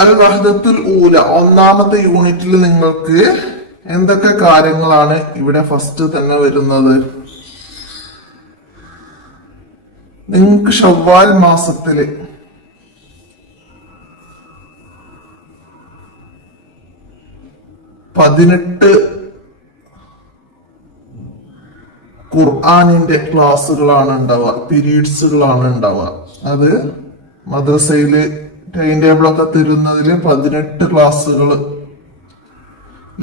അൽ വഹദത്തുൽ ഊല ഒന്നാമത്തെ യൂണിറ്റിൽ നിങ്ങൾക്ക് എന്തൊക്കെ കാര്യങ്ങളാണ് ഇവിടെ ഫസ്റ്റ് തന്നെ വരുന്നത്? നിങ്ങൾക്ക് ശവ്വാൽ മാസത്തില് പതിനെട്ട് ഖുർആനിന്റെ ക്ലാസ്സുകളാണ് ഉണ്ടാവുക, പീരീഡ്സുകളാണ് ഉണ്ടാവുക. അത് മദ്രസയില് ടൈം ടേബിൾ ഒക്കെ തരുന്നതില് 18 ക്ലാസ്സുകൾ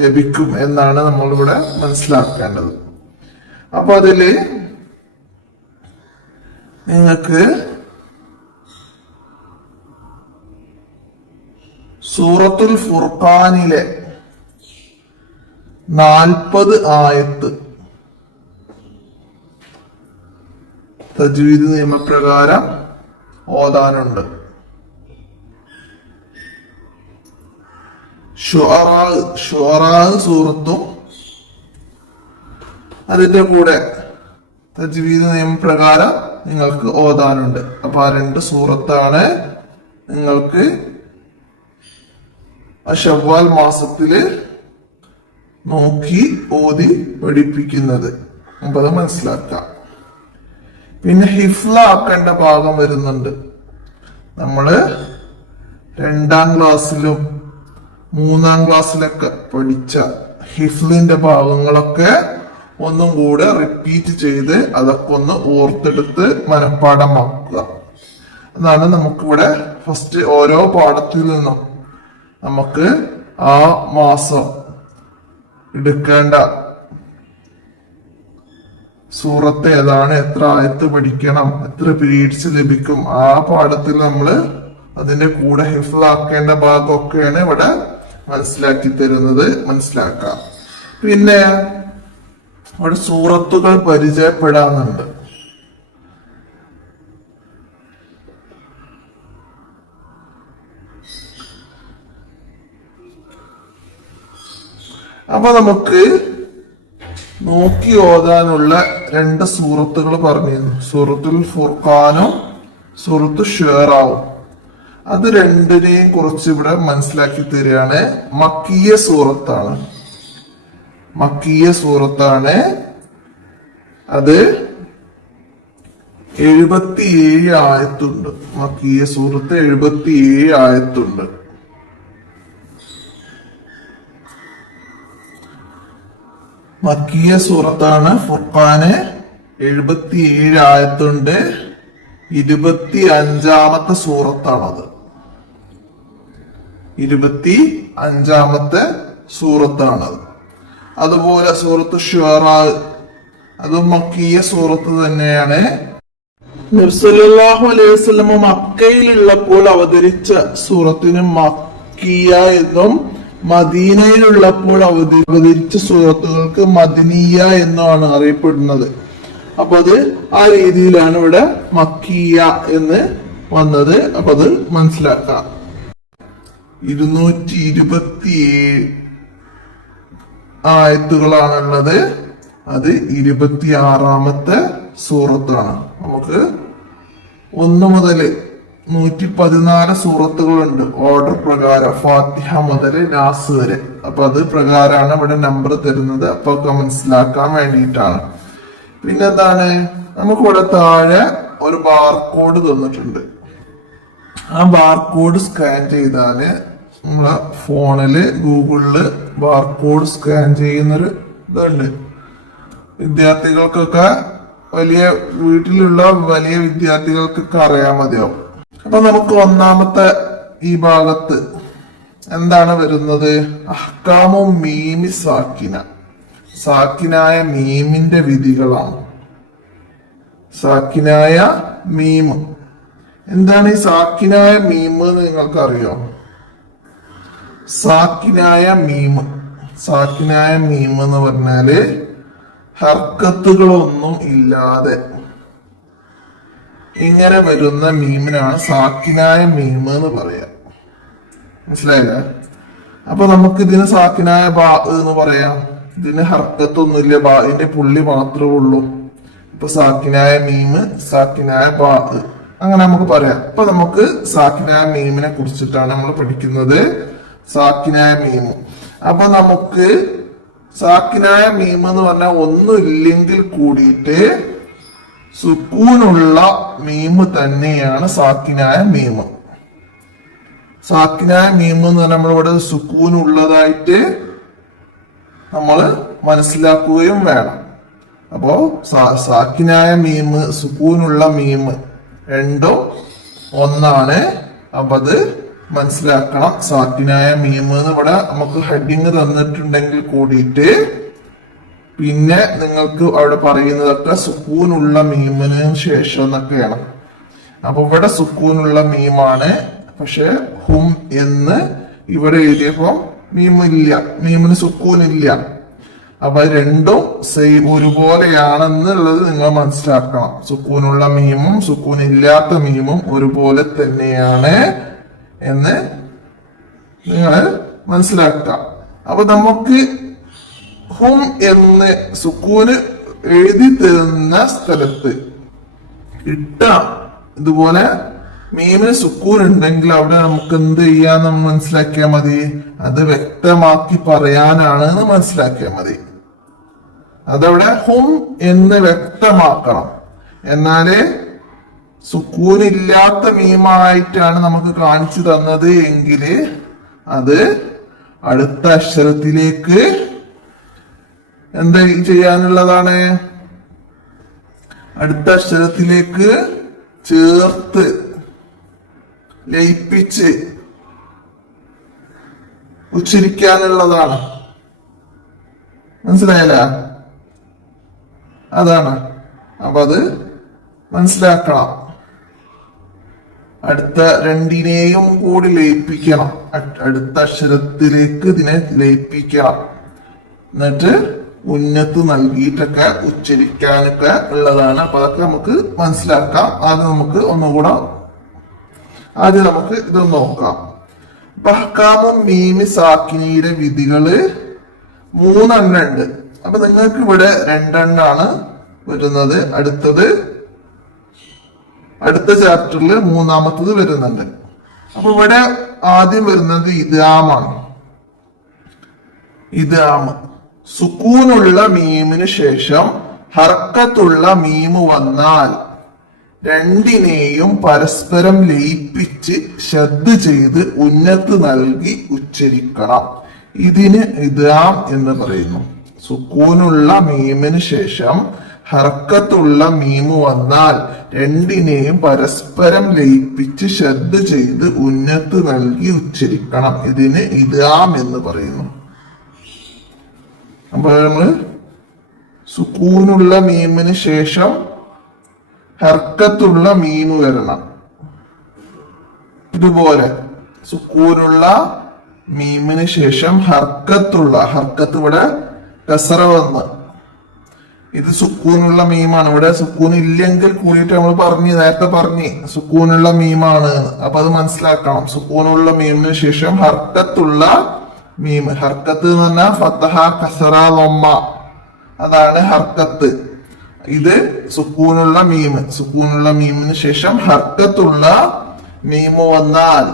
ലഭിക്കും എന്നാണ് നമ്മളിവിടെ മനസ്സിലാക്കേണ്ടത്. അപ്പൊ അതില് നിങ്ങൾക്ക് സൂറത്തുൽ ഫുർഖാനിലെ 40 ആയത്ത് തജ്വീദ് നിയമപ്രകാരം ഓതാനുണ്ട്. ഷുഅറാ സൂറത്തും അതിന്റെ കൂടെ തജ്വീദ് നിയമപ്രകാരം നിങ്ങൾക്ക് ഓതാനുണ്ട്. അപ്പൊ ആ 2 സൂറത്താണ് നിങ്ങൾക്ക് ശവ്വാൽ മാസത്തില് നോക്കി ഓതി പഠിപ്പിക്കുന്നത്. അപ്പൊ അത് മനസ്സിലാക്കാം. പിന്നെ ഹിഫ്ലാക്കേണ്ട ഭാഗം വരുന്നുണ്ട്. നമ്മള് 2ാം ക്ലാസ്സിലും 3ാം ക്ലാസ്സിലൊക്കെ പഠിച്ച ഹിഫ്ലിന്റെ ഭാഗങ്ങളൊക്കെ ഒന്നും കൂടെ റിപ്പീറ്റ് ചെയ്ത് അതൊക്കെ ഒന്ന് ഓർത്തെടുത്ത് മനഃപ്പാഠമാക്കുക. അതാണ് നമുക്കിവിടെ ഫസ്റ്റ് ഓരോ പാഠത്തിൽ നിന്നും നമുക്ക് ആ മാസം എടുക്കേണ്ട സൂറത്ത് ഏതാണ്, എത്ര ആയത്ത് പഠിക്കണം, എത്ര പീരീഡ്സ് ലഭിക്കും, ആ പാഠത്തിൽ നമ്മള് അതിന്റെ കൂടെ ഹിഫ്ലാക്കേണ്ട ഭാഗമൊക്കെയാണ് ഇവിടെ മനസ്സിലാക്കി തരുന്നത്. മനസ്സിലാക്കാം. പിന്നെ അവിടെ സൂറത്തുകൾ പരിചയപ്പെടാനുണ്ട്. അപ്പൊ നമുക്ക് നോക്കി ഓതാനുള്ള 2 സൂറത്തുകൾ പറഞ്ഞിരുന്നു. സൂറത്തുൽ ഫുർഖാനും സൂറത്തു ഷുഅറാവും. അത് 2നെയും കുറിച്ച് ഇവിടെ മനസ്സിലാക്കി തരികയാണ്. മക്കിയ സൂറത്താണ്. അത് 77 ആയത്തുണ്ട്. മക്കിയ സൂറത്ത് 77 ആയത്തുണ്ട്. മക്കിയ സൂറത്താണ്. ഫുർഖാന് 77 ആയത്തുണ്ട്. 25ാമത്തെ സൂറത്താണത്. 25ാമത്തെ സൂറത്താണത്. അതുപോലെ സൂറത്ത് ഷുഅറാ അതും മക്കിയ സൂറത്ത് തന്നെയാണ്. നബി സല്ലല്ലാഹു അലൈഹി വസല്ലം മക്കയിലുള്ളപ്പോൾ അവതരിച്ച സൂറത്തിന് മക്കിയ എന്നും മദീനയിലുള്ളപ്പോൾ അവതരിച്ച സൂറത്തുകൾക്ക് മദനിയ എന്നുമാണ് അറിയപ്പെടുന്നത്. അപ്പൊ അത് ആ രീതിയിലാണ് ഇവിടെ മക്കിയ എന്ന് വന്നത്. അപ്പൊ അത് മനസ്സിലാക്കാം. 227 ആയത്തുകളാണുള്ളത്. അത് 26ാമത്തെ സൂറത്താണ്. നമുക്ക് 1 മുതൽ 114 സൂറത്തുകളുണ്ട് ഓർഡർ പ്രകാരം, ഫാത്തിഹ മുതൽ നാസ് വരെ. അപ്പൊ അത് പ്രകാരമാണ് ഇവിടെ നമ്പർ തരുന്നത്. അപ്പൊ ഒക്കെ മനസ്സിലാക്കാൻ വേണ്ടിയിട്ടാണ്. പിന്നെന്താണ്, നമുക്കിവിടെ താഴെ ഒരു ബാർകോഡ് തന്നിട്ടുണ്ട്. ആ ബാർകോഡ് സ്കാൻ ചെയ്താല് നമ്മളെ ഫോണില് ഗൂഗിളില് ബാർകോഡ് സ്കാൻ ചെയ്യുന്നൊരു ഇതുണ്ട്. വിദ്യാർത്ഥികൾക്കൊക്കെ വീട്ടിലുള്ള വലിയ വിദ്യാർത്ഥികൾക്കൊക്കെ അറിയാൻ മതിയാവും. അപ്പൊ നമുക്ക് ഒന്നാമത്തെ ഈ ഭാഗത്ത് എന്താണ് വരുന്നത്? അഹ്കാമു മീമി സാക്കിന. സാക്കിനായ മീമിന്റെ വിധികളാണ്. സാക്കിനായ മീം. എന്താണ് ഈ സാക്കിനായ മീം എന്ന് നിങ്ങൾക്കറിയോ? സാക്കിനായ മീം എന്ന് പറഞ്ഞാല് ഹർക്കത്തുകളൊന്നും ഇല്ലാതെ ഇങ്ങനെ വരുന്ന മീമിനാണ് സാക്കിനായ മീം എന്ന് പറയാം. മനസ്സിലായില്ല? അപ്പൊ നമുക്ക് ഇതിന് സാക്കിനായ ബാ എന്ന് പറയാം. ഇതിന് ഹർക്കത്തൊന്നുമില്ല, ബാഇന്റെ പുള്ളി മാത്രമേ ഉള്ളൂ. ഇപ്പൊ സാക്കിനായ മീം, സാക്കിനായ ബാ അങ്ങനെ നമുക്ക് പറയാം. ഇപ്പൊ നമുക്ക് സാക്കിനായ മീമിനെ കുറിച്ചിട്ടാണ് നമ്മൾ പഠിക്കുന്നത്. സാക്കിനായ മീമ്. അപ്പൊ നമുക്ക് സാക്കിനായ മീം എന്ന് പറഞ്ഞാൽ ഒന്നുമില്ലെങ്കിൽ കൂടിയിട്ട് സുക്കൂനുള്ള മീമ് തന്നെയാണ് സാക്കിനായ മീമ്. സാക്കിനായ മീമ് എന്ന് പറഞ്ഞാൽ നമ്മളിവിടെ സുക്കൂൻ ഉള്ളതായിട്ട് നമ്മൾ മനസ്സിലാക്കുകയും വേണം. അപ്പോ സാക്കിനായ മീമ് സുക്കൂനുള്ള മീമ് രണ്ടും ഒന്നാണ്. അപ്പൊ അത് മനസ്സിലാക്കണം. സാക്കിനായ മീമ് എന്ന് ഇവിടെ നമുക്ക് ഹെഡിങ് തന്നിട്ടുണ്ടെങ്കിൽ കൂടിയിട്ട് പിന്നെ നിങ്ങൾക്ക് അവിടെ പറയുന്നതൊക്കെ സുക്കൂനുള്ള മീമിന് ശേഷം എന്നൊക്കെയാണ്. അപ്പൊ ഇവിടെ സുക്കൂനുള്ള മീമാണ്. പക്ഷെ ഹും എന്ന് ഇവിടെ എഴുതിയപ്പോ മീമില്ല, മീമിന് സുക്കൂനില്ല. അപ്പൊ രണ്ടും സെയിം ഒരുപോലെയാണെന്നുള്ളത് നിങ്ങൾ മനസ്സിലാക്കണം. സുക്കൂനുള്ള മീമും സുക്കൂനില്ലാത്ത മീമും ഒരുപോലെ തന്നെയാണ് എന്ന് നിങ്ങൾ മനസ്സിലാക്കുക. അപ്പൊ നമുക്ക് ഹും എന്ന് സുക്കൂന് എഴുതി തരുന്ന സ്ഥലത്ത് ഇട്ട ഇതുപോലെ മീമിന് സുക്കൂൻ ഉണ്ടെങ്കിൽ അവിടെ നമുക്ക് എന്ത് ചെയ്യാന്ന് മനസ്സിലാക്കിയാൽ മതി. അത് വ്യക്തമാക്കി പറയാനാണ് എന്ന് മനസ്സിലാക്കിയാൽ മതി. അതവിടെ ഹും എന്ന് വ്യക്തമാക്കണം. എന്നാലേ സുക്കൂനില്ലാത്ത മീമായിട്ടാണ് നമുക്ക് കാണിച്ചു തന്നത് എങ്കിൽ അത് അടുത്ത അക്ഷരത്തിലേക്ക് എന്താ ചെയ്യാനുള്ളതാണ്, അടുത്ത അക്ഷരത്തിലേക്ക് ചേർത്ത് ലയിപ്പിച്ച് ഉച്ചരിക്കാനുള്ളതാണ്. മനസ്സിലായില്ല? അതാണ്. അപ്പൊ അത് മനസ്സിലാക്കണം. അടുത്ത രണ്ടിനെയും കൂടി ലയിപ്പിക്കണം. അടുത്ത അക്ഷരത്തിലേക്ക് ഇതിനെ ലയിപ്പിക്കണം. എന്നിട്ട് ഉന്നത്ത് നൽകിയിട്ടൊക്കെ ഉച്ചരിക്കാനൊക്കെ ഉള്ളതാണ്. അപ്പൊ അതൊക്കെ നമുക്ക് മനസ്സിലാക്കാം. ആദ്യം നമുക്ക് ഒന്നുകൂടെ ഇതൊന്ന് നോക്കാം. ബഹ്കാമും മീമി സാക്കിനിയുടെ വിധികള് 3 എണ്ണം ഉണ്ട്. അപ്പൊ നിങ്ങൾക്ക് ഇവിടെ 2 എണ്ണാണ് വരുന്നത്. അടുത്ത ചാപ്റ്ററിൽ 3-മത്തത് വരുന്നുണ്ട്. അപ്പൊ ഇവിടെ ആദ്യം വരുന്നത് ഇദ്ഗാമാണ്. ഇദ്ഗാമ് സുക്കൂനുള്ള മീമിന് ശേഷം ഹർക്കത്തുള്ള മീമ് വന്നാൽ രണ്ടിനെയും പരസ്പരം ലയിപ്പിച്ച് ശബ്ദ ചെയ്ത് ഉന്നത്ത് നൽകി ഉച്ചരിക്കണം. ഇതിന് ഇദ്ഗാം എന്ന് പറയുന്നു. സുക്കൂനുള്ള മീമിന് ശേഷം ഹർക്കത്തുള്ള മീമ് വന്നാൽ രണ്ടിനെയും പരസ്പരം ലയിപ്പിച്ച് ശബ്ദ ചെയ്ത് ഉന്നത്ത് നൽകി ഉച്ചരിക്കണം. ഇതിന് ഇദ്ഗാം എന്ന് പറയുന്നു. അപ്പൊ നമ്മള് സുക്കൂനുള്ള മീമിന് ശേഷം ഹർക്കത്തുള്ള മീമ് വരണം. ഇതുപോലെ സുക്കൂനുള്ള മീമിന് ശേഷം ഹർക്കത്ത് ഇവിടെ കസറ വന്ന് ഇത് സുക്കൂനുള്ള മീമാണ്. ഇവിടെ സുക്കൂൻ ഇല്ലെങ്കിൽ കൂടിയിട്ട് നമ്മൾ നേരത്തെ പറഞ്ഞ് സുക്കൂനുള്ള മീമാണ്. അപ്പൊ അത് മനസ്സിലാക്കണം. സുക്കൂനുള്ള മീമിന് ശേഷം ഹർക്കത്തുള്ള മീം. ഹർക്കത്ത് എന്ന് പറഞ്ഞാൽ ഫത്തഹ കസറ ലൊമ്മ, അതാണ് ഹർക്കത്ത്. ഇത് സുക്കൂനുള്ള മീമ്. സുക്കൂനുള്ള മീമിന് ശേഷം ഹർക്കത്തുള്ള മീമ് വന്നാൽ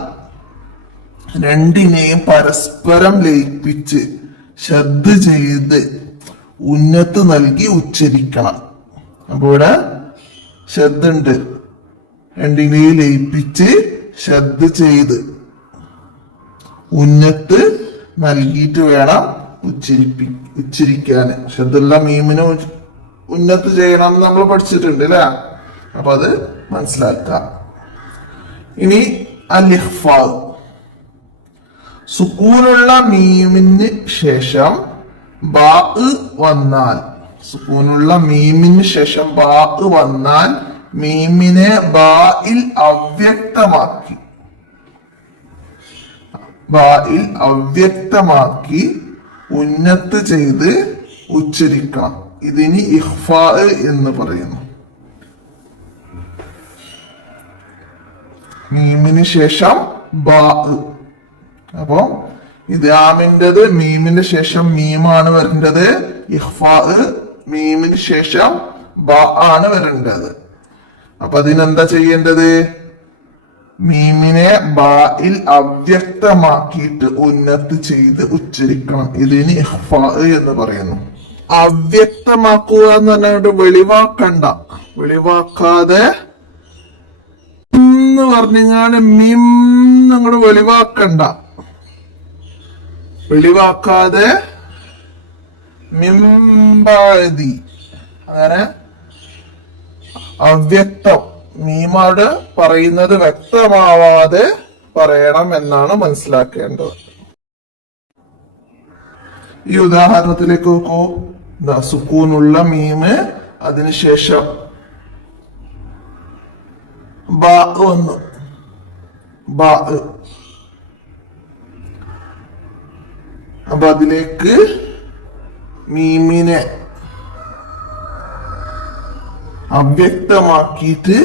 രണ്ടിനെയും പരസ്പരം ലയിപ്പിച്ച് ശബ്ദ ചെയ്ത് ഉന്നത്ത് നൽകി ഉച്ചരിക്കണം. അപ്പൊ ഇവിടെ ശബ്ദുണ്ട്. രണ്ടിനെയും ലയിപ്പിച്ച് ശബ്ദ ചെയ്ത് ഉന്നത്ത് നൽകിയിട്ട് വേണം ഉച്ചരിക്കാൻ. ശബ്ദുള്ള മീമിന് ഉന്നത്ത് ചെയ്യണം എന്ന് നമ്മൾ പഠിച്ചിട്ടുണ്ട് അല്ലെ? അപ്പൊ അത് മനസ്സിലാക്കാം. ഇനി അൽ-ഇഖ്ഫാ. സുക്കൂനുള്ള മീമിന് ശേഷം ബാ വന്നാൽ, സുക്കൂനുള്ള മീമിന് ശേഷം ബാ വന്നാൽ മീമിനെ ബായിൽ അവ്യക്തമാക്കി ഉന്നത്ത് ചെയ്ത് ഉച്ചരിക്കണം. ഇതിന് ഇഖ്ഫാ എന്ന് പറയുന്നു. മീമിന് ശേഷം ബാ. അപ്പോ ഇദ്ഗാമിൻ്റെത് മീമിന് ശേഷം മീമാണ് വരേണ്ടത്. ഇഖ്ഫാ മീമിന് ശേഷം ബാ ആണ് വരേണ്ടത്. അപ്പൊ അതിനെന്താ ചെയ്യേണ്ടത്? മീമിനെ ബായിൽ അവ്യക്തമാക്കിയിട്ട് ഉന്നത്ത് ചെയ്ത് ഉച്ചരിക്കണം. ഇതിന് ഇഖ്ഫാ എന്ന് പറയുന്നു. അവ്യക്തമാക്കുക എന്ന് പറഞ്ഞാൽ വെളിവാക്കണ്ട, വെളിവാക്കാതെ എന്ന് പറഞ്ഞാണ് മിം അങ്ങോട്ട് വെളിവാക്കണ്ട, വെളിവാക്കാതെ മിംബാദി അങ്ങനെ അവ്യക്തം മീമാട് പറയുന്നത് വ്യക്തമാവാതെ പറയണം എന്നാണ് മനസ്സിലാക്കേണ്ടത്. ഈ ഉദാഹരണത്തിലേക്ക് നോക്കൂ. സുക്കൂനുള്ള മീമ്, അതിനുശേഷം ബ വന്നു, ബ. അപ്പൊ അതിലേക്ക് മീമിനെ അവ്യക്തമാക്കിയിട്ട്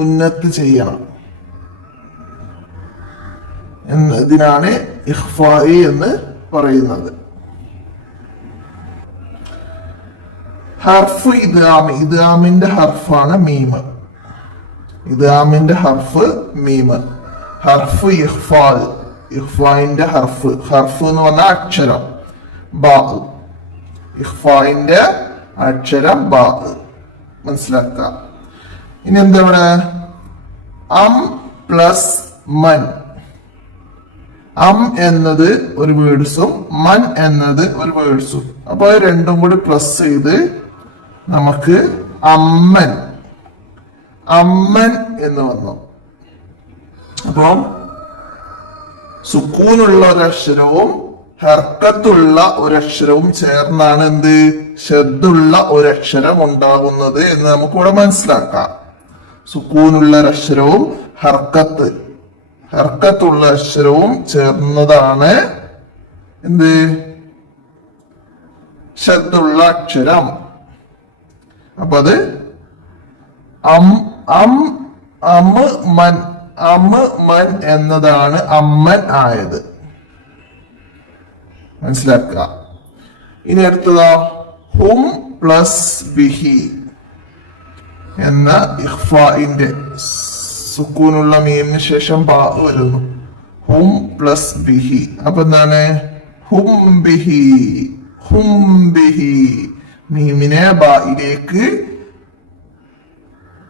ഉന്നത്ത് ചെയ്യണം എന്നതിനാണ് ഇഖ്ഫാഇ എന്ന് പറയുന്നത്. ഹർഫ് ഇദ്ഗാമ്, ഇദ്ഗാമിന്റെ ഹർഫാണ് മീമ്. ഇദ്ഗാമിന്റെ ഹർഫ് മീമ്. ഹർഫ് ഇഖ്ഫാ, ഇഖ്ഫാഇന്റെ ഹർഫ്, ഹർഫ് എന്ന് പറഞ്ഞ അക്ഷരം ബാ, ഇഖ്ഫാഇന്റെ അക്ഷരം ബാ. മനസ്സിലാക്കാം. ഇനി എന്താ ഇവിടെ? അം പ്ലസ് മൻ. അം എന്നത് ഒരു വേർഡ്സും മൻ എന്നത് ഒരു വേർഡ്സും. അപ്പൊ രണ്ടും കൂടി പ്ലസ് ചെയ്ത് നമുക്ക് അമ്മൻ, അമ്മൻ എന്ന് വന്നു. അപ്പം സുക്കൂനുള്ള ഒരക്ഷരവും ഹർക്കത്തുള്ള ഒരക്ഷരവും ചേർന്നാണ് എന്ത് ശബ്ദുള്ള ഒരക്ഷരം ഉണ്ടാകുന്നത് എന്ന് നമുക്കിവിടെ മനസ്സിലാക്കാം. സുക്കൂനുള്ള ഒരക്ഷരവും ഹർക്കത്തുള്ള അക്ഷരവും ചേർന്നതാണ് എന്ത് ശബ്ദുള്ള അക്ഷരം. അപ്പൊ അത് മൻ എന്നതാണ് അമ്മൻ ആയത്. മനസ്സിലാക്കുക. ഇനി അടുത്തതാ ഹും പ്ലസ് ബിഹി എന്ന ഇഖ്ഫാഇന്റെ സുക്കൂനുള്ള മീമിന് ശേഷം ബാ വരുന്നു. ഹും പ്ലസ് ബിഹി. അപ്പൊ എന്താണ്? ഹും ബിഹി, ഹും ബിഹി. മീമിനെ ബായിലേക്ക്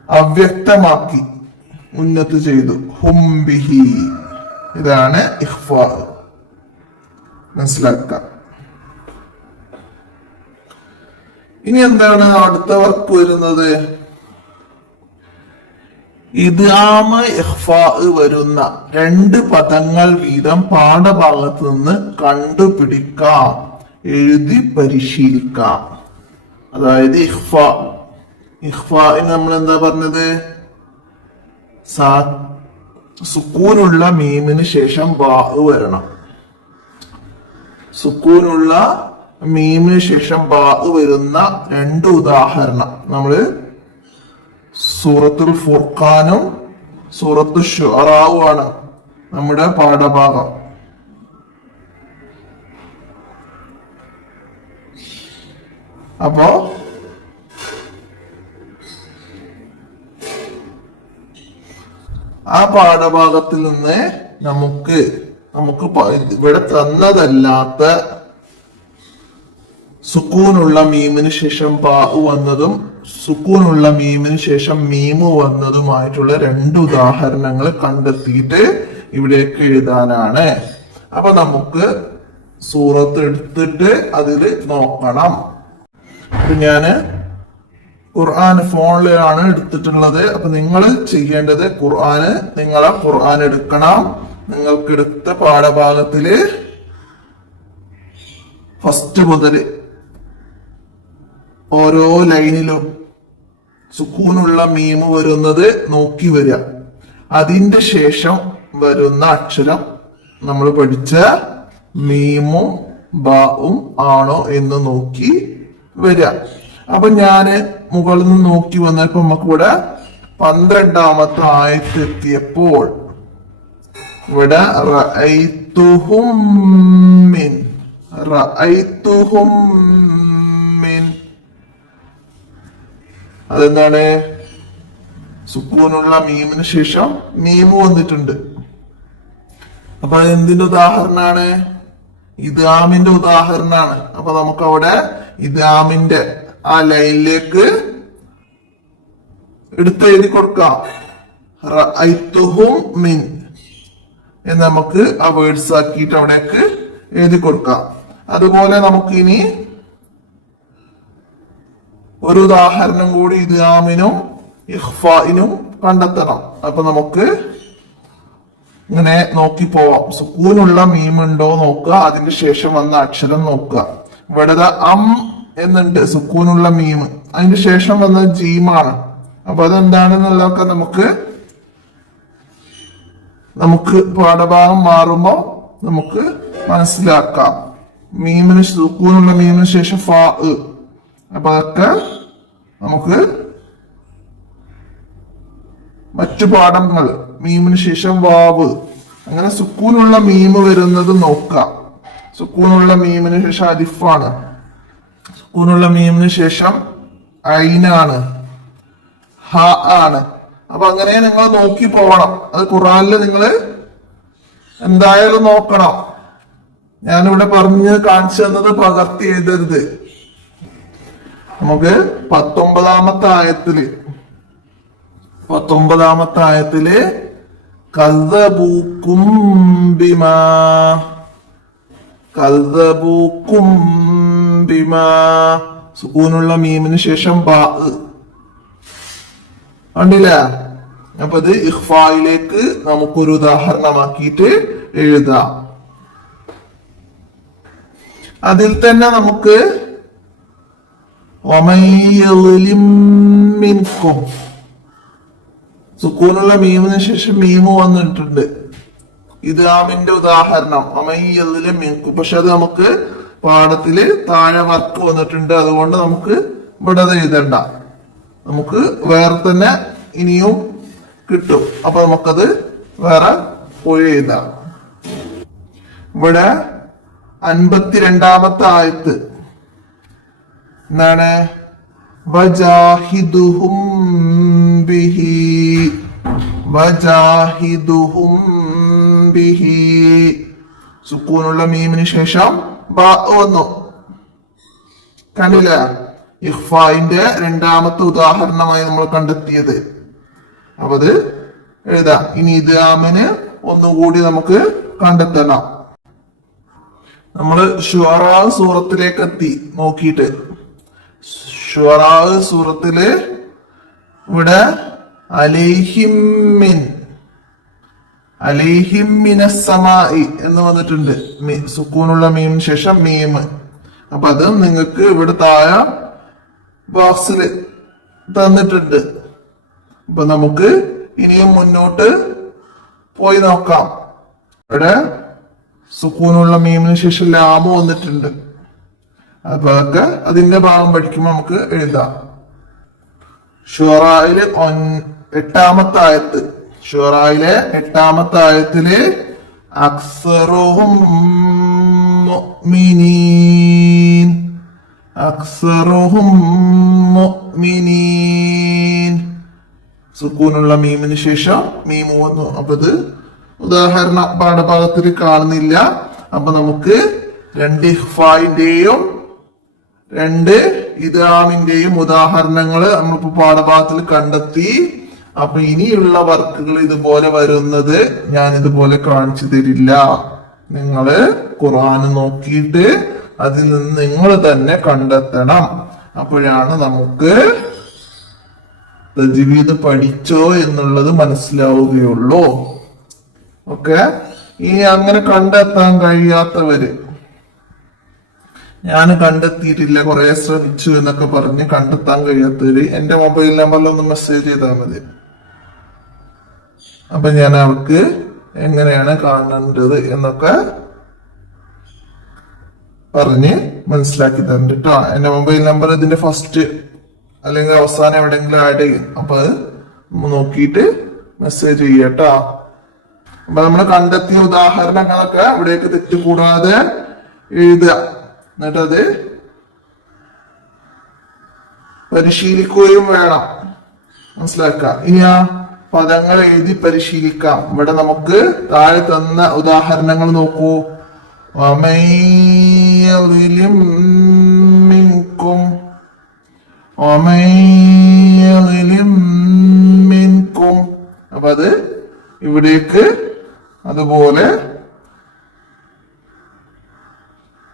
അവ്യക്തമാക്കി ഉന്നത്ത് ചെയ്തു. ഹും ബിഹി. ഇതാണ് ഇഖ്ഫാ. മനസ്സിലാക്കാം. ഇനി എന്താണ് അടുത്ത വർക്ക് വരുന്നത്? ഇദ്ഗാമ് ഇഖ്ഫാ വരുന്ന രണ്ട് പദങ്ങൾ വീതം പാഠഭാഗത്ത് നിന്ന് കണ്ടുപിടിക്കാം, എഴുതി പരിശീലിക്കാം. അതായത് ഇഖ്ഫാഇന് നമ്മൾ എന്താ പറഞ്ഞത്? സുക്കൂനുള്ള മീമിന് ശേഷം ബാ വരണം. സുക്കൂനുള്ള മീമിന് ശേഷം ബാ വരുന്ന രണ്ട് ഉദാഹരണം നമ്മള് സൂറത്തുൽ ഫുർഖാനും സൂറത്തു ശുഅറാവുമാണ് നമ്മുടെ പാഠഭാഗം. അപ്പോ ആ പാഠഭാഗത്തിൽ നിന്ന് നമുക്ക് ഇവിടെ തന്നതല്ലാത്ത സുക്കൂനുള്ള മീമിന് ശേഷം ബാ വന്നതും സുക്കൂനുള്ള മീമിന് ശേഷം മീമു വന്നതുമായിട്ടുള്ള രണ്ട് ഉദാഹരണങ്ങൾ കണ്ടെത്തിയിട്ട് ഇവിടേക്ക് എഴുതാനാണ്. അപ്പൊ നമുക്ക് സൂറത്ത് എടുത്തിട്ട് അതിൽ നോക്കണം. അപ്പൊ ഞാന് ഖുർആൻ ഫോണിലാണ് എടുത്തിട്ടുള്ളത്. അപ്പൊ നിങ്ങൾ ചെയ്യേണ്ടത് ഖുർആൻ എടുക്കണം. നിങ്ങൾക്ക് എടുത്ത പാഠഭാഗത്തില് ഫസ്റ്റ് മുതൽ ഓരോ ലൈനിലും സുക്കൂനുള്ള മീമ് വരുന്നത് നോക്കി വരിക. അതിന്റെ ശേഷം വരുന്ന അക്ഷരം നമ്മൾ പഠിച്ച മീമും ബാവും ആണോ എന്ന് നോക്കി വരിക. അപ്പൊ ഞാന് മുകളിൽ നിന്ന് നോക്കി വന്നപ്പോ നമുക്ക് ഇവിടെ 12ാമത്തെ ആയത്തെത്തിയപ്പോൾ ഇവിടെ റഅയ്തുഹും മിൻ അതെന്താണ്? സുക്കൂനുള്ള മീമിന് ശേഷം മീമ് വന്നിട്ടുണ്ട്. അപ്പൊ അത് എന്തിന്റെ ഉദാഹരണാണ്? ഇദ്ഗാമിന്റെ ഉദാഹരണാണ്. അപ്പൊ നമുക്ക് അവിടെ ഇദ്ഗാമിന്റെ ആ ലൈനിലേക്ക് എടുത്തെഴുതി കൊടുക്കാം. റഅയ്തുഹും മിൻ എന്ന് നമുക്ക് ആ വേർഡ്സ് ആക്കിയിട്ട് അവിടേക്ക് എഴുതി കൊടുക്കാം. അതുപോലെ നമുക്ക് ഇനി ഒരു ഉദാഹരണം കൂടി ഇദ്ഗാമിനും ഇഖ്ഫാഇനും കണ്ടെത്തണം. അപ്പൊ നമുക്ക് ഇങ്ങനെ നോക്കി പോവാം. സുക്കൂനുള്ള മീമുണ്ടോ നോക്കുക, അതിന് ശേഷം വന്ന അക്ഷരം നോക്കുക. ഇവിടെ എന്നുണ്ട് സുക്കൂനുള്ള മീം, അതിന് ശേഷം വന്ന ജീമാണ്. അപ്പൊ അതെന്താണെന്നുള്ളതൊക്കെ നമുക്ക് പാഠഭാഗം മാറുമ്പോ നമുക്ക് മനസ്സിലാക്കാം. മീമിന് സുക്കൂനുള്ള മീമിന് ശേഷം ഫാ. അപ്പൊ അതൊക്കെ നമുക്ക് മറ്റു പാഠങ്ങൾ മീമിന് ശേഷം വാവ്, അങ്ങനെ സുക്കൂനുള്ള മീമ് വരുന്നത് നോക്കാം. സുക്കൂനുള്ള മീമിന് ശേഷം അലിഫാണ്, സുക്കൂനുള്ള മീമിന് ശേഷം ഐനാണ്, ഹ ആണ്. അപ്പൊ അങ്ങനെ നിങ്ങൾ നോക്കി പോകണം. അത് ഖുറാനില് നിങ്ങൾ എന്തായാലും നോക്കണം. ഞാനിവിടെ പറഞ്ഞ് കാണിച്ചു തന്നത് പകർത്തി എഴുതരുത്. നമുക്ക് 19-ാമത്തെ ആയത്തില് കദ്ദബൂക്കും ബിമാ സുക്കൂനുള്ള മീമിന് ശേഷം ബാ കണ്ടില്ല. അപ്പൊ ഇത് ഇഖ്ഫായിലേക്ക് നമുക്കൊരു ഉദാഹരണമാക്കിയിട്ട് എഴുതാം. അതിൽ തന്നെ നമുക്ക് സുക്കൂനുള്ള മീമിന് ശേഷം മീമ് വന്നിട്ടുണ്ട്. ഇദ്ഗാമിന്റെ ഉദാഹരണം മിൻകും. പക്ഷെ അത് നമുക്ക് പാഠത്തില് താഴെ വർക്ക് വന്നിട്ടുണ്ട്. അതുകൊണ്ട് നമുക്ക് ഇവിടെ അത് എഴുതണ്ട, നമുക്ക് വേറെ തന്നെ ഇനിയും കിട്ടും. അപ്പൊ നമുക്കത് വേറെ പോയി എഴുതാം. ഇവിടെ 52-ാമത്തെ ആയത്ത് എന്താണ്? വജാഹിദുഹും ബിഹി സുക്കൂനുള്ള മീമിന് ശേഷം ബാ വന്നു. കണ്ടില്ല? ഇഖ്ഫായിന്റെ 2-ാമത്തെ ഉദാഹരണമായി നമ്മൾ കണ്ടെത്തിയത്. അപ്പൊ അത് എഴുതാം. ഇനി ഇദ്ഗാമിന് ഒന്നുകൂടി നമുക്ക് കണ്ടെത്തണം. നമ്മള് ശുഅറാ സൂറത്തിലേക്ക് എത്തി നോക്കിയിട്ട്. ശുഅറാ സൂറത്തില് ഇവിടെ അലൈഹിം മിനസ്സമായി എന്ന് വന്നിട്ടുണ്ട്. സുക്കൂനുള്ള മീമിന് ശേഷം മീമ്. അപ്പൊ അത് നിങ്ങൾക്ക് ഇവിടെ താഴെ ബോക്സിൽ തന്നിട്ടുണ്ട്. അപ്പൊ നമുക്ക് ഇനിയും മുന്നോട്ട് പോയി നോക്കാം. ഇവിടെ സുക്കൂനുള്ള മീമിന് ശേഷം ലാമ് വന്നിട്ടുണ്ട്. അപ്പൊ അതൊക്കെ അതിന്റെ ഭാഗം പഠിക്കുമ്പോ നമുക്ക് എഴുതാം. ശുഅറായിലെ 8-ാമത്തെ ആയത്ത്, ശുഅറായിലെ 8-ാമത്തെ ആയത്തില് അക്സറുഹും മുഅ്മിനീൻ സുക്കൂനുള്ള മീമിന് ശേഷം മീമ് വന്നു. അപ്പൊ ഇത് ഉദാഹരണ പാഠഭാഗത്തിൽ കാണുന്നില്ല. അപ്പൊ നമുക്ക് 2 ഇഖ്ഫായിന്റെയും 2 ഇദ്ഗാമിന്റെയും ഉദാഹരണങ്ങൾ നമ്മളിപ്പോ പാഠഭാഗത്തിൽ കണ്ടെത്തി. അപ്പൊ ഇനിയുള്ള വർക്കുകൾ ഇതുപോലെ വരുന്നത് ഞാൻ ഇതുപോലെ കാണിച്ചു തരില്ല. നിങ്ങള് ഖുർആൻ നോക്കിയിട്ട് അതിൽ നിന്ന് നിങ്ങൾ തന്നെ കണ്ടെത്തണം. അപ്പോഴാണ് നമുക്ക് തജ്വീദ് പഠിച്ചോ എന്നുള്ളത് മനസ്സിലാവുകയുള്ളൂ. ഓക്കെ. ഇനി അങ്ങനെ കണ്ടെത്താൻ കഴിയാത്തവര്, ഞാൻ കണ്ടെത്തിയിട്ടില്ല, കുറെ ശ്രമിച്ചു എന്നൊക്കെ പറഞ്ഞ് കണ്ടെത്താൻ കഴിയാത്തവര് എന്റെ മൊബൈൽ നമ്പറിൽ ഒന്ന് മെസ്സേജ് ചെയ്താൽ മതി. അപ്പൊ ഞാൻ അവർക്ക് എങ്ങനെയാണ് കാണേണ്ടത് എന്നൊക്കെ പറഞ്ഞ് മനസ്സിലാക്കി തരുന്നുണ്ട് കേട്ടോ. എന്റെ മൊബൈൽ നമ്പർ ഇതിന്റെ ഫസ്റ്റ് അല്ലെങ്കിൽ അവസാനം എവിടെയെങ്കിലും ആഡ് ചെയ്യും. അപ്പൊ അത് നോക്കിയിട്ട് മെസ്സേജ് ചെയ്യട്ടോ. അപ്പൊ നമ്മൾ കണ്ടെത്തിയ ഉദാഹരണങ്ങളൊക്കെ ഇവിടേക്ക് തെറ്റുകൂടാതെ എഴുതുക. എന്നിട്ടത് പരിശീലിക്കുകയും വേണം. മനസ്സിലാക്കാം. ഇനി ആ പദങ്ങൾ എഴുതി പരിശീലിക്കാം. ഇവിടെ നമുക്ക് താഴെ തന്ന ഉദാഹരണങ്ങൾ നോക്കൂ. വമയ്യളിലിം മിൻകും വമയ്യളിലിം മിൻകും. അപ്പൊ അത് ഇവിടേക്ക് അതുപോലെ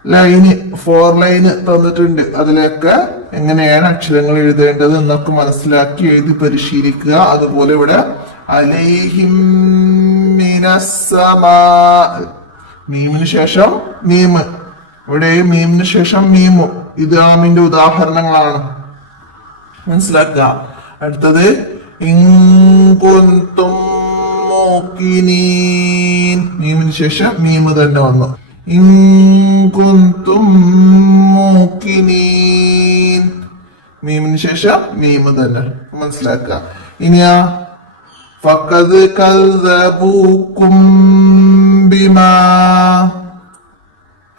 ലൈന് 4 ലൈന് തന്നിട്ടുണ്ട്. അതിലൊക്കെ എങ്ങനെയാണ് അക്ഷരങ്ങൾ എഴുതേണ്ടത് എന്നൊക്കെ മനസ്സിലാക്കി എഴുതി പരിശീലിക്കുക. അതുപോലെ ഇവിടെ അലൈഹിം മിനസ്സമാ, മീമിന് ശേഷം മീമ്, ഇവിടെ മീമിന് ശേഷം മീമും ഇദ്ഗാമിന്റെ ഉദാഹരണങ്ങളാണ്. മനസ്സിലാക്കുക. അടുത്തത് ഇൻ കുൻതും മൂഖിനീൻ, മീമിന് ശേഷം മീമ് തന്നെ വന്നു. ഇൻ കുൻതും മൂഖിനീൻ, മീമിന് ശേഷം മീമ് തന്നെ മനസ്സിലാക്കുക. ഇനിയാ ഫഖദ് കദ്ദബൂകും ബിമാ,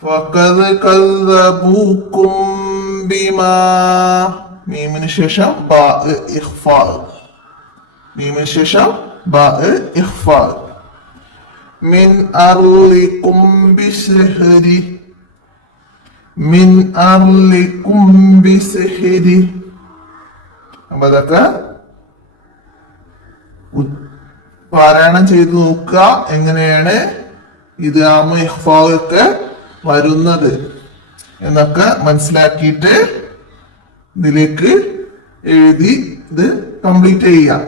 ഫഖദ് കദ്ദബൂകും ബിമാ, മീമിന് ശേഷം ബാ ഇഖ്ഫാ, മീമിന് ശേഷം ബാ ഇഖ്ഫാ. മിൻ അർളികും ബിസ്ഹരി, മിൻ അർളികും ബിസ്ഹരി. അപ്പൊ അതൊക്കെ പാരായണം ചെയ്ത് നോക്കുക എങ്ങനെയാണ് ഇത് ഇഖ്ഫാഒക്കെ വരുന്നത് എന്നൊക്കെ മനസ്സിലാക്കിയിട്ട് ഇതിലേക്ക് എഴുതി ഇത് കംപ്ലീറ്റ് ചെയ്യാം.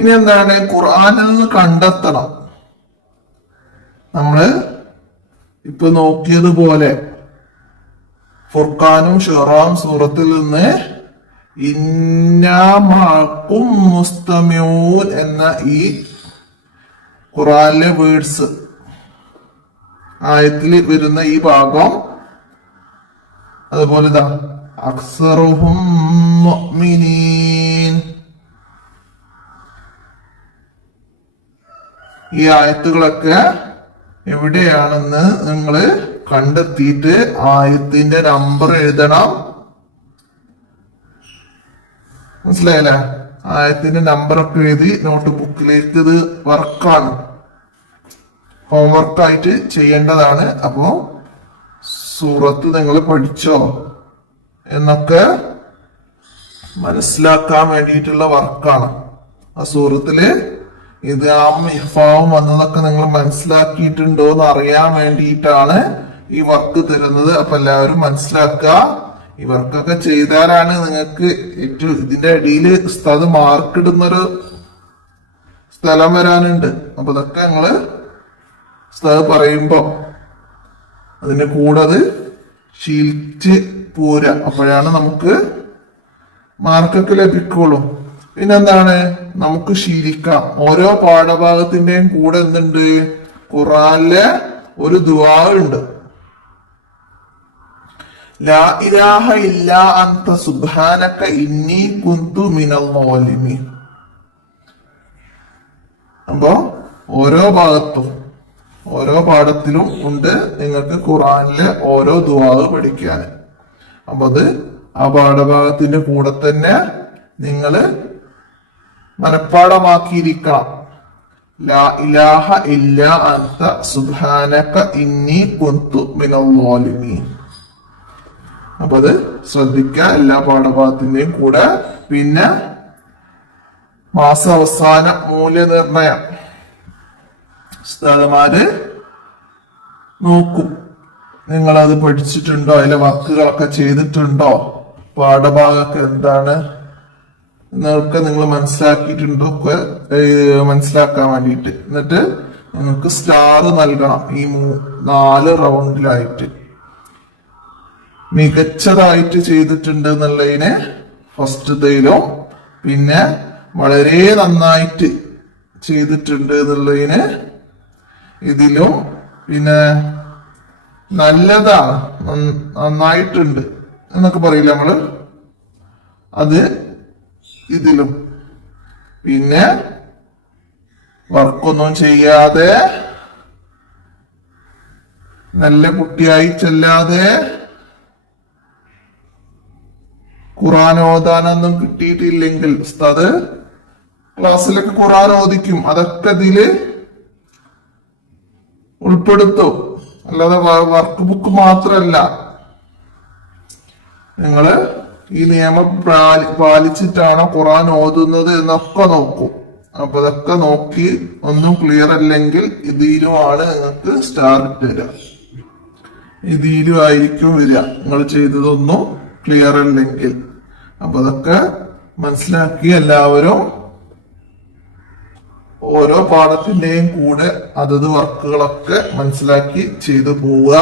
ഇനി എന്താണ്, ഖുർആനിൽ നിന്ന് കണ്ടെത്തണം. നമ്മള് ഇപ്പൊ നോക്കിയതുപോലെ ഫുർഖാനും ഷുറാം സൂറത്തിൽ നിന്ന് ഇന്നാ മഅക്കും മുസ്തമിഊൻ എന്ന ഈ ഖുർആനിലെ വേർഡ്സ്, ആയത്തിൽ വരുന്ന ഈ ഭാഗം, അതുപോലെ ഇതാ അക്സറുഹും മുഅ്മിനീൻ, ഈ ആയത്തുകളൊക്കെ എവിടെയാണെന്ന് നിങ്ങൾ കണ്ടെത്തിയിട്ട് ആയത്തിന്റെ നമ്പർ എഴുതണം. മനസ്സിലായല്ലേ? ആയത്തിന്റെ നമ്പർ ഒക്കെ എഴുതി നോട്ട് ബുക്കിലേക്ക്, ഇത് വർക്കാണ്, ഹോംവർക്കായിട്ട് ചെയ്യേണ്ടതാണ്. അപ്പോ സൂറത്ത് നിങ്ങൾ പഠിച്ചോ എന്നൊക്കെ മനസ്സിലാക്കാൻ വേണ്ടിയിട്ടുള്ള വർക്കാണ്. ആ സൂറത്തില് ഇത് ഇഖ്ഫാവും വന്നതൊക്കെ നിങ്ങൾ മനസ്സിലാക്കിയിട്ടുണ്ടോ എന്ന് അറിയാൻ വേണ്ടിയിട്ടാണ് ഈ വർക്ക് തരുന്നത്. അപ്പൊ എല്ലാവരും മനസ്സിലാക്കുക. ഈ വർക്കൊക്കെ ചെയ്താലാണ് നിങ്ങൾക്ക് ഏറ്റവും ഇതിന്റെ അടിയിൽ ഉസ്താദ് മാർക്ക് ഇടുന്നൊരു സ്ഥലം വരാനുണ്ട്. അപ്പൊ ഇതൊക്കെ നിങ്ങള് ഉസ്താദ് പറയുമ്പോ അതിന്റെ കൂടെ അത് ശീലിച്ച് പോരാ, അപ്പോഴാണ് നമുക്ക് മാർക്കൊക്കെ ലഭിക്കുള്ളൂ. പിന്നെന്താണ്, നമുക്ക് ശീലിക്കാം. ഓരോ പാഠഭാഗത്തിന്റെയും കൂടെ എന്തുണ്ട്, ഖുർആനിലെ ഒരു ദുആ ഉണ്ട്. ലാ ഇലാഹ ഇല്ലാ അൻത സുബ്ഹാനക ഇന്നി കുന്തു മിനൽ ളാലിമീൻ. അപ്പോ ഓരോ ഭാഗത്തും ഓരോ പാഠത്തിലും ഉണ്ട് നിങ്ങൾക്ക് ഖുർആനിലെ ഓരോ ദുആ പഠിക്കാൻ. അപ്പൊ അത് ആ പാഠഭാഗത്തിന്റെ കൂടെ തന്നെ നിങ്ങള് മനഃപ്പാഠമാക്കിയിരിക്കണം. ലാ ഇലാഹ ഇല്ലാ അൻത സുബ്ഹാനക ഇന്നി കുന്തു മിനൽ ളാലിമീൻ. അപ്പൊ അത് ശ്രദ്ധിക്കുക എല്ലാ പാഠഭാഗത്തിന്റെയും കൂടെ. പിന്നെ മാസാവസാന മൂല്യനിർണയം ഉസ്താദുമാര് നോക്കും, നിങ്ങളത് പഠിച്ചിട്ടുണ്ടോ, അതിലെ വർക്കുകളൊക്കെ ചെയ്തിട്ടുണ്ടോ, പാഠഭാഗമൊക്കെ എന്താണ് എന്നൊക്കെ നിങ്ങൾ മനസ്സിലാക്കിയിട്ടുണ്ടോ ഒക്കെ മനസ്സിലാക്കാൻ വേണ്ടിയിട്ട്. എന്നിട്ട് നിങ്ങൾക്ക് സ്റ്റാർ നൽകണം. ഈ 4 റൗണ്ടിലായിട്ട് മികച്ചതായിട്ട് ചെയ്തിട്ടുണ്ട് എന്നുള്ളതിന് ഫസ്റ്റത്തേലും, പിന്നെ വളരെ നന്നായിട്ട് ചെയ്തിട്ടുണ്ട് എന്നുള്ളതിന് ഇതിലും, പിന്നെ നല്ലതാണ് നന്നായിട്ടുണ്ട് എന്നൊക്കെ പറയില്ല നമ്മള്, അത് ഇതിലും, പിന്നെ വർക്കൊന്നും ചെയ്യാതെ നല്ല കുട്ടിയായി ചെല്ലാതെ ഖുർആൻ ഓതാനൊന്നും കിട്ടിയിട്ടില്ലെങ്കിൽ ഉസ്താദ് ക്ലാസ്സിലൊക്കെ ഖുർആൻ ഓദിക്കും, അതൊക്കെ ഇതില് ഉൾപ്പെടുത്തും. അല്ലാതെ വർക്ക് ബുക്ക് മാത്രല്ല. നിങ്ങള് ഈ നിയമം പാലിച്ചിട്ടാണോ ഖുർആൻ ഓതുന്നത് എന്നൊക്കെ നോക്കും. അപ്പൊ അതൊക്കെ നോക്കി ഒന്നും ക്ലിയർ അല്ലെങ്കിൽ ഇതിലുമാണ് നിങ്ങൾക്ക് സ്റ്റാർ തരിക. ഇതിലും ആയിരിക്കും വരിക നിങ്ങൾ ചെയ്തതൊന്നും ക്ലിയർ അല്ലെങ്കിൽ. അപ്പൊ അതൊക്കെ മനസ്സിലാക്കി എല്ലാവരും ഓരോ പാഠത്തിന്റെയും കൂടെ അതത് വർക്കുകളൊക്കെ മനസ്സിലാക്കി ചെയ്തു പോവുക.